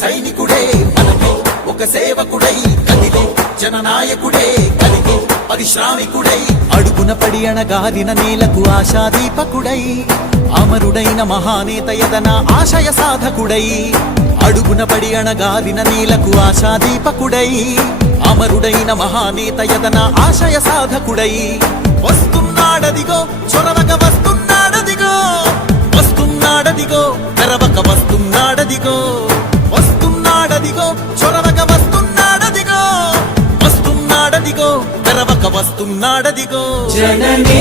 సైనికుడే మనకే ఒక సేవకుడై కదిలే జననాయకుడే కలిగే పరిశ్రామికుడై అడుగున పడి అణగారిన నేలకు ఆశాదీపకుడై అమరుడైన మహానేత ఎదన ఆశయ సాధకుడై అడుగున పడి అణగారిన నేలకు ఆశాదీపకుడై అమరుడైన మహానేత ఎదన ఆశయ సాధకుడై వస్తున్నాడదిగో చొరవక వస్తున్నాడదిగో వస్తున్నాడదిగో చొరవక వస్తున్నాడదిగో వస్తున్నాడదిగో తెరవక వస్తున్నాడదిగో. జననే